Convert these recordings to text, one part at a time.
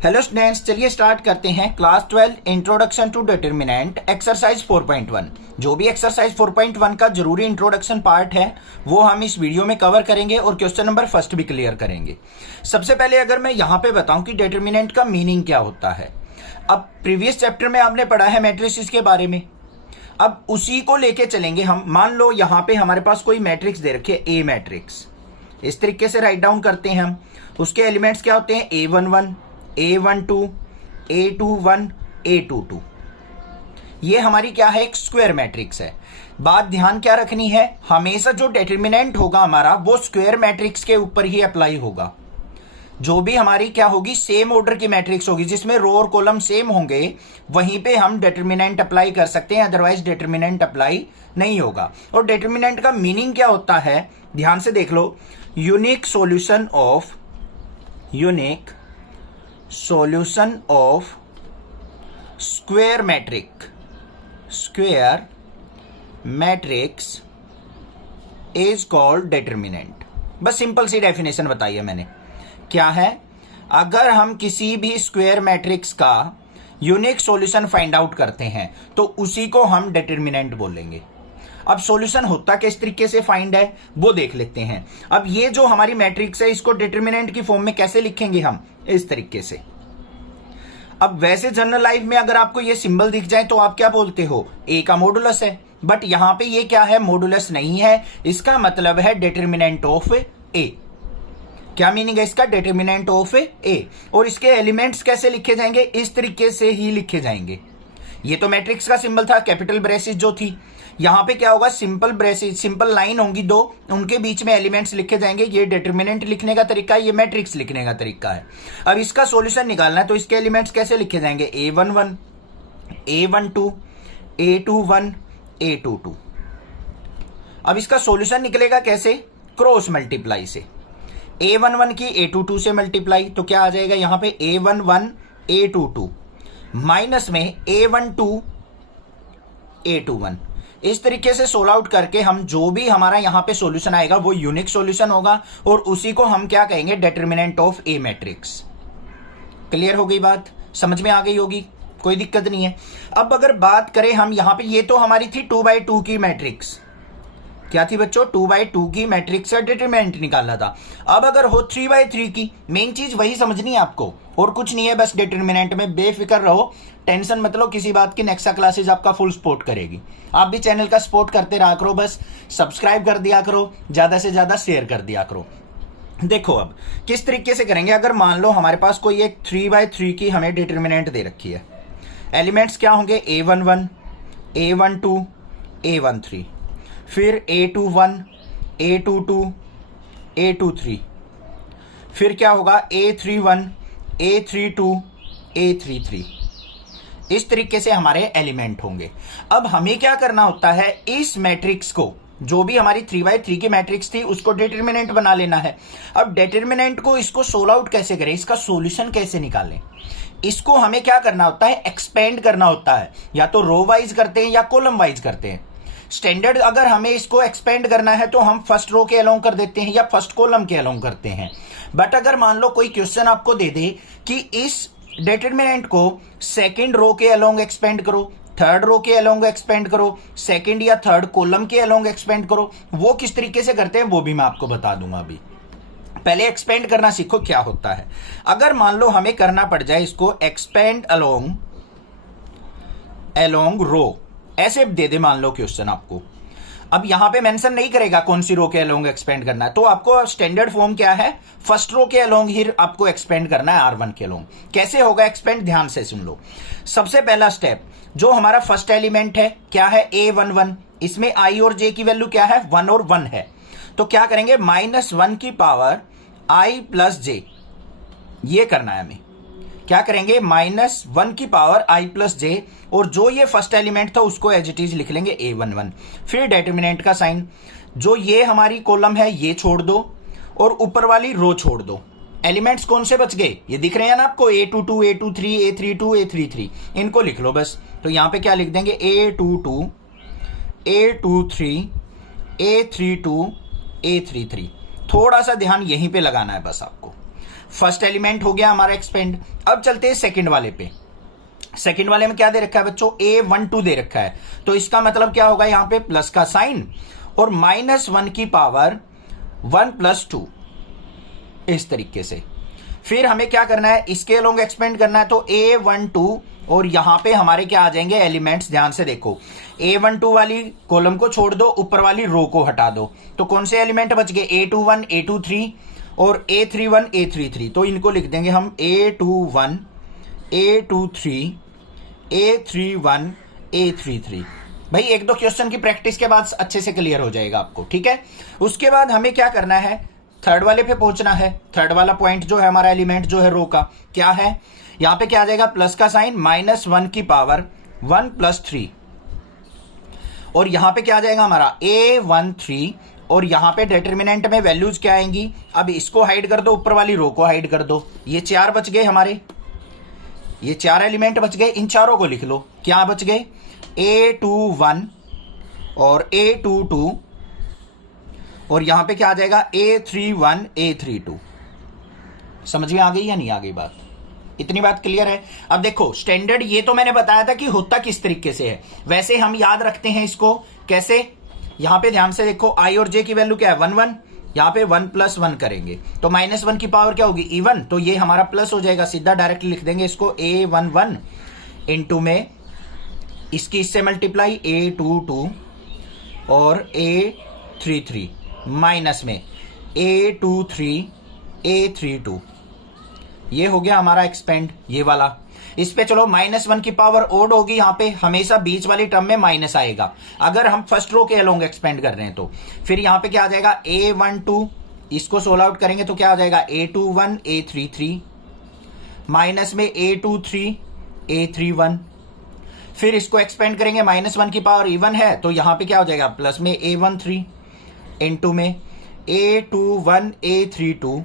Hello students, चलिए start करते हैं class 12 introduction to determinant exercise 4.1। जो भी एक्सरसाइज 4.1 का जरूरी इंट्रोडक्शन पार्ट है वो हम इस वीडियो में कवर करेंगे और क्वेश्चन नंबर फर्स्ट भी क्लियर करेंगे। सबसे पहले अगर मैं यहाँ पे बताऊं कि डिटरमिनेंट का मीनिंग क्या होता है। अब प्रीवियस चैप्टर में आपने पढ़ा है मैट्रिसेस के बारे में, अब उसी को लेके चलेंगे हम। मान लो यहाँ पे हमारे पास कोई मैट्रिक्स दे रखी है, ए मैट्रिक्स। इस तरीके से राइट डाउन करते हैं हम। उसके एलिमेंट्स क्या होते हैं? A11, A12, A21, A22। ये हमारी क्या है? एक स्क्वायर मैट्रिक्स है। बात ध्यान क्या रखनी है, हमेशा जो डिटरमिनेंट होगा हमारा वो स्क्वायर मैट्रिक्स के ऊपर ही अप्लाई होगा। जो भी हमारी क्या होगी, सेम ऑर्डर की मैट्रिक्स होगी जिसमें रो और कॉलम सेम होंगे, वहीं पे हम डिटरमिनेंट अप्लाई कर सकते हैं, अदरवाइज डिटरमिनेंट अप्लाई नहीं होगा। और डिटरमिनेंट का मीनिंग क्या होता है, ध्यान से देख लो। Unique solution of square matrix is called determinant. बस सिंपल सी डेफिनेशन बताई है मैंने। क्या है? अगर हम किसी भी स्क्वायर मैट्रिक्स का यूनिक सॉल्यूशन फाइंड आउट करते हैं तो उसी को हम डिटरमिनेंट बोलेंगे। अब सॉल्यूशन होता किस तरीके से फाइंड है वो देख लेते हैं। अब ये जो हमारी मैट्रिक्स है इसको डिटरमिनेंट की फॉर्म में कैसे लिखेंगे हम? इस तरीके से। अब वैसे जनरल लाइफ में अगर आपको ये सिंबल दिख जाए तो आप क्या बोलते हो? ए का मॉडुलस है। बट यहां पे ये क्या है? मॉडुलस नहीं है। इसका मतलब है डिटरमिनेंट ऑफ ए। क्या मीनिंग है इसका? डिटरमिनेंट ऑफ ए। और इसके एलिमेंट्स कैसे लिखे जाएंगे? इस तरीके से ही लिखे जाएंगे। ये तो मैट्रिक्स का सिंबल था, कैपिटल ब्रेसेस जो थी। यहां पे क्या होगा? सिंपल ब्रेसेस, सिंपल लाइन होंगी दो, उनके बीच में एलिमेंट्स लिखे जाएंगे। ये डिटरमिनेंट लिखने का तरीका है, ये मैट्रिक्स लिखने का तरीका है। अब इसका सॉल्यूशन निकालना है तो इसके एलिमेंट्स कैसे लिखे जाएंगे? A11, A12, A21, A22। अब इसका सॉल्यूशन निकलेगा कैसे? क्रॉस मल्टीप्लाई से। A11 की A22 से मल्टीप्लाई, तो क्या आ जाएगा यहां पे? A11, A22 माइनस में A12, A21। इस तरीके से सोल्व आउट करके हम जो भी हमारा यहां पे सॉल्यूशन आएगा वो यूनिक सॉल्यूशन होगा और उसी को हम क्या कहेंगे? Determinant of A matrix. Clear हो गई बात? समझ में आ गई होगी, कोई दिक्कत नहीं है। अब अगर बात करें हम यहां पे, ये तो हमारी थी 2x2 की मैट्रिक्स। क्या थी बच्चों? 2x2 की मैट्रिक्स का डिटरमिनेंट निकालना था। अब अगर हो 3x3 की, मेन चीज वही समझनी है आपको और कुछ नहीं है। बस डिटरमिनेंट में बेफिक्र रहो, टेंशन मत लो किसी बात की। नेक्स्ट क्लासेज आपका फुल सपोर्ट करेगी। आप भी चैनल का सपोर्ट करते रहा करो, बस सब्सक्राइब कर दिया करो, ज्यादा से ज्यादा शेयर कर दिया करो। देखो अब किस तरीके से करेंगे। अगर मान लो हमारे पास कोई एक 3x3 की हमें डिटरमिनेंट दे रखी है, एलिमेंट्स क्या होंगे? A11, A12, A13, फिर A21, A22, A23, फिर क्या होगा? A31, A32, A33। इस तरीके से हमारे एलिमेंट होंगे। अब हमें क्या करना होता है? इस मैट्रिक्स को, जो भी हमारी 3x3 की मैट्रिक्स थी, उसको डिटरमिनेंट बना लेना है। अब डिटरमिनेंट को इसको सोल्व आउट कैसे करें, इसका सॉल्यूशन कैसे निकालें? इसको हमें क्या करना होता है? एक्सपेंड करना होता है। या तो रो वाइज करते हैं या कॉलम वाइज करते हैं। स्टैंडर्ड अगर हमें इसको एक्सपेंड करना है तो हम फर्स्ट रो के अलोंग कर देते हैं या फर्स्ट कॉलम के अलोंग करते हैं। बट अगर मान लो कोई क्वेश्चन आपको दे दे कि इस डिटरमिनेंट को सेकंड रो के अलोंग एक्सपेंड करो, थर्ड रो के अलोंग एक्सपेंड करो, सेकंड या थर्ड कॉलम के अलोंग एक्सपेंड करो, वो किस तरीके से करते हैं वो भी मैं आपको बता दूंगा। अभी पहले एक्सपेंड करना सीखो क्या होता है। अगर मान लो हमें करना पड़ जाए इसको एक्सपेंड अलोंग रो, ऐसे दे दे मान लो क्वेश्चन आपको। अब यहां पे मेंशन नहीं करेगा कौन सी रो के अलोंग एक्सपेंड करना है, तो आपको स्टैंडर्ड फॉर्म क्या है? फर्स्ट रो के अलोंग ही आपको एक्सपेंड करना है, R1 के अलोंग। कैसे होगा एक्सपेंड? ध्यान से सुन लो। सबसे पहला स्टेप, जो हमारा फर्स्ट एलिमेंट है क्या है? A11। इसमें I और J की वैल्यू क्या है? 1 और 1 है। तो क्या करेंगे? -1 की पावर I प्लस J, ये करना है हमें। क्या करेंगे? -1 की पावर I प्लस J, और जो ये फर्स्ट एलिमेंट था उसको एज इट इज लिख लेंगे A11। फिर डिटरमिनेंट का साइन, जो ये हमारी कॉलम है ये छोड़ दो और ऊपर वाली रो छोड़ दो। एलिमेंट्स कौन से बच गए? ये दिख रहे हैं ना आपको? A22, A23, A32, A33। इनको लिख लो बस। तो यहां पे क्या लिख देंगे? A22, A23, A32, A33। थोड़ा सा ध्यान यहीं पे लगाना है बस आपको। फर्स्ट एलिमेंट हो गया हमारा एक्सपेंड। अब चलते हैं सेकंड वाले पे। सेकंड वाले में क्या दे रखा है बच्चों, A12 दे रखा है, तो इसका मतलब क्या होगा, यहां पे प्लस का साइन और -1 की पावर 1 + 2 इस तरीके से। फिर हमें क्या करना है, इसके अलोंग एक्सपेंड करना है, तो A12 और यहां पे हमारे क्या आ जाएंगे एलिमेंट्स, ध्यान से देखो, A12 वाली कॉलम को छोड़ दो, ऊपर वाली रो को हटा दो, तो कौन से एलिमेंट बच गए, A21 A23 और A31 A33। तो इनको लिख देंगे हम A21 A23 A31 A33। भाई एक दो क्वेश्चन की प्रैक्टिस के बाद अच्छे से क्लियर हो जाएगा आपको, ठीक है। उसके बाद हमें क्या करना है, थर्ड वाले पे पहुंचना है। थर्ड वाला पॉइंट जो है हमारा एलिमेंट जो है रो का क्या है, यहां पे क्या आ जाएगा, प्लस का साइन -1 की पावर 1 + 3 और यहां पे क्या आ जाएगा हमारा A13 और यहां पे डिटरमिनेंट में वैल्यूज क्या आएंगी, अब इसको हाइड कर दो, ऊपर वाली रो को हाइड कर दो। ये 4 बच गए हमारे, ये 4 एलिमेंट बच गए, इन चारों को लिख लो। क्या बच गए, A21 और A22 और यहां पे क्या आ जाएगा A31 A32। समझ में आ गई या नहीं आ गई बात, इतनी बात क्लियर है। अब देखो स्टैंडर्ड ये तो मैंने बताया था कि होता किस तरीके से है, वैसे हम याद रखते हैं इसको कैसे, यहां पे ध्यान से देखो I और J की वैल्यू क्या है 1 1, यहां पे 1 + 1 करेंगे तो -1 की पावर क्या होगी इवन, तो ये हमारा प्लस हो जाएगा, सीधा डायरेक्ट लिख देंगे इसको A11 इंटू में इसकी इससे मल्टीप्लाई A22 और A33 माइनस में A23 A32। ये हो गया हमारा एक्सपेंड ये वाला। इस पे चलो -1 की पावर ओड होगी, यहां पे हमेशा बीच वाली टर्म में माइनस आएगा अगर हम फर्स्ट रो के अलोंग एक्सपेंड कर रहे हैं तो। फिर यहां पे क्या आ जाएगा A12, इसको सोल्व आउट करेंगे तो क्या आ जाएगा A21 A33 माइनस में A23 A31। फिर इसको एक्सपेंड करेंगे, -1 की पावर इवन है तो यहां पे क्या हो जाएगा प्लस में A13 इंटू में A21 A32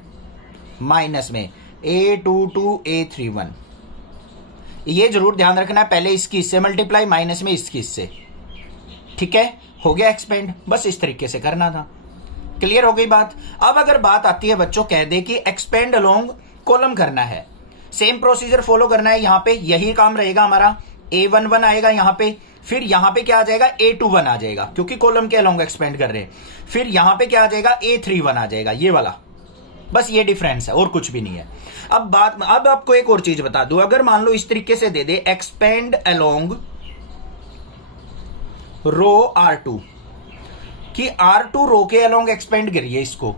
माइनस में A22 A31। ये जरूर ध्यान रखना है, पहले इसकी इससे मल्टीप्लाई माइनस में इसकी इससे, ठीक है। हो गया एक्सपेंड, बस इस तरीके से करना था, क्लियर हो गई बात। अब अगर बात आती है बच्चों, कह दे कि एक्सपेंड अलोंग कॉलम करना है, सेम प्रोसीजर फॉलो करना है, यहां पे यही काम रहेगा हमारा। A11 आएगा यहां पे, फिर यहां पे क्या आ जाएगा A21 आ जाएगा क्योंकि कॉलम के अलोंग एक्सपेंड कर रहे हैं। फिर यहां पे क्या आ जाएगा A31 आ जाएगा, ये वाला, बस ये डिफरेंस है और कुछ भी नहीं है। अब आपको एक और चीज बता दूं, अगर मान लो इस तरीके से दे दे एक्सपेंड अलोंग रो R2 कि R2 रो के अलोंग एक्सपेंड करिए इसको।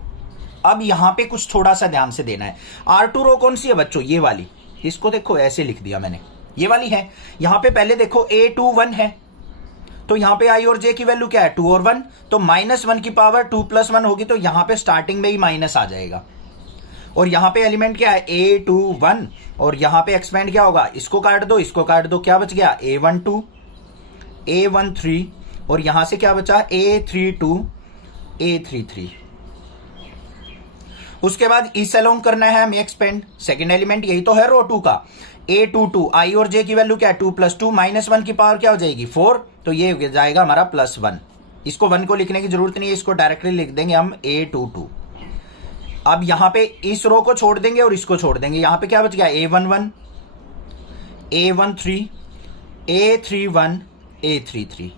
अब यहां पे कुछ थोड़ा सा ध्यान से देना है, R2 रो कौन सी है बच्चों, ये वाली, इसको देखो ऐसे लिख दिया मैंने, ये वाली है। यहां पे पहले देखो A21 है तो यहां पे I और J की वैल्यू क्या है 2 और 1, तो -1 की पावर 2 + 1 होगी तो यहां पे स्टार्टिंग में ही माइनस आ जाएगा। और यहां पे एलिमेंट क्या है A21 और यहां पे एक्सपेंड क्या होगा, इसको काट दो इसको काट दो, क्या बच गया A12 A13 और यहां से क्या बचा A32 A33। उसके बाद इस अलोंग करना है हमें एक्सपेंड, सेकंड एलिमेंट यही तो है रो 2 का, A22 I और J की वैल्यू क्या है 2 + 2 -1 की पावर क्या हो जाएगी 4, तो ये हो जाएगा हमारा +1। इसको 1 को लिखने की जरूरत नहीं है, इसको डायरेक्टली लिख देंगे हम A22। अब यहां पे इस रो को छोड़ देंगे और इसको छोड़ देंगे, यहां पे क्या बच गया A11 A13 A31 A33।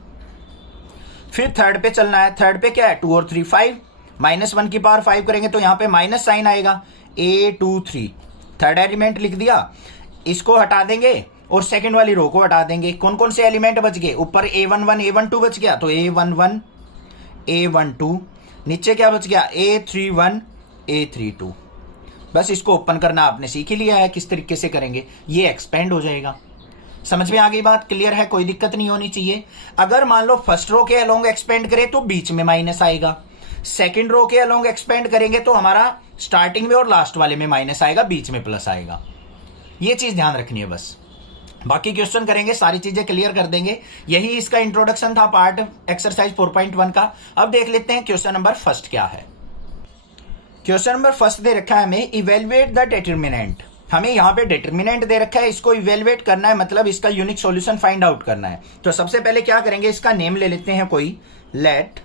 फिर थर्ड पे चलना है, थर्ड पे क्या है 2 और 3 5, -1 की पावर 5 करेंगे तो यहां पे माइनस साइन आएगा A23। थर्ड एलिमेंट लिख दिया, इसको हटा देंगे और सेकंड वाली रो को हटा देंगे। कौन कौन से एलिमेंट बच गए, ऊपर A11 A12 बच गया तो A11 A12, नीचे क्या बच गया A31 A32। बस इसको ओपन करना आपने सीख ही लिया है किस तरीके से करेंगे, ये एक्सपेंड हो जाएगा। समझ में आ गई बात, क्लियर है, कोई दिक्कत नहीं होनी चाहिए। अगर मान लो फर्स्ट रो के अलोंग एक्सपेंड करें तो बीच में माइनस आएगा, सेकंड रो के अलोंग एक्सपेंड करेंगे तो हमारा स्टार्टिंग में और लास्ट वाले में माइनस आएगा, बीच में प्लस आएगा। ये चीज ध्यान रखनी है बस, बाकी क्वेश्चन करेंगे सारी चीजें क्लियर कर देंगे। यही इसका इंट्रोडक्शन था पार्ट एक्सरसाइज 4.1 का। अब देख लेते हैं क्वेश्चन नंबर फर्स्ट क्या है। क्वेश्चन नंबर फर्स्ट दे रखा है हमें इवेल्युएट द डिटरमिनेंट। हमें यहाँ पे डिटरमिनेंट दे रखा है, इसको इवेल्युएट करना है, मतलब इसका यूनिक सॉल्यूशन फाइंड आउट करना है। तो सबसे पहले क्या करेंगे, इसका नेम ले लेते हैं कोई, लेट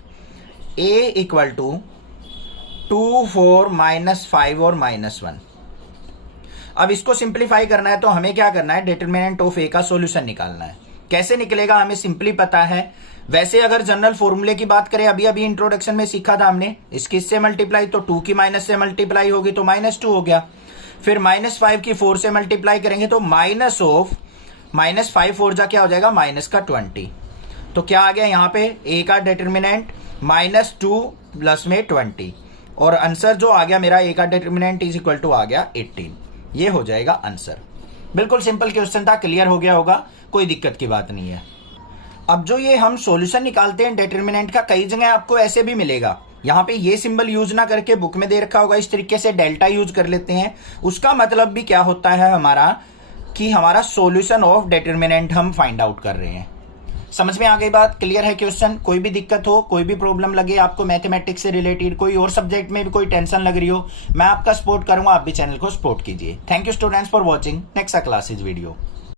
a = 2 4 -5 और -1। अब इसको सिंप्लीफाई करना है तो हमें क्या करना है, डिटरमिनेंट ऑफ ए का सॉल्यूशन निकालना है। कैसे निकलेगा हमें सिंपली पता है। वैसे अगर जनरल फॉर्मूले की बात करें, अभी अभी इंट्रोडक्शन में सीखा था हमने, इसकी इससे मल्टीप्लाई तो 2 की माइनस से मल्टीप्लाई होगी तो -2 हो गया। फिर -5 की 4 से मल्टीप्लाई करेंगे तो माइनस ऑफ -5 4 जा क्या हो जाएगा, माइनस का 20। तो क्या आ गया यहाँ पे, ए का डिटरमिनेंट -2 प्लस में 20, और आंसर जो आ गया मेरा ए का डिटरमिनेंट इज इक्वल टू आ गया 18। ये हो जाएगा आंसर। बिल्कुल सिंपल क्वेश्चन था, क्लियर हो गया होगा, कोई दिक्कत की बात नहीं है। अब जो ये हम सॉल्यूशन निकालते हैं डिटरमिनेंट का, कई जगह आपको ऐसे भी मिलेगा। यहाँ पे ये सिंबल यूज ना करके बुक में दे रखा होगा इस तरीके से डेल्टा यूज कर लेते हैं। उसका मतलब भी क्या होता है हमारा, कि हमारा सॉल्यूशन ऑफ डिटरमिनेंट हम फाइंड आउट कर रहे हैं। समझ में आ गई बात, क्लियर है क्वेश्चन। कोई भी दिक्कत हो, कोई भी प्रॉब्लम लगे आपको मैथमेटिक्स से रिलेटेड, कोई और सब्जेक्ट में भी कोई टेंशन लग रही हो, मैं आपका सपोर्ट करूंगा, आप भी चैनल को सपोर्ट कीजिए। Thank you students for watching. Next classes video.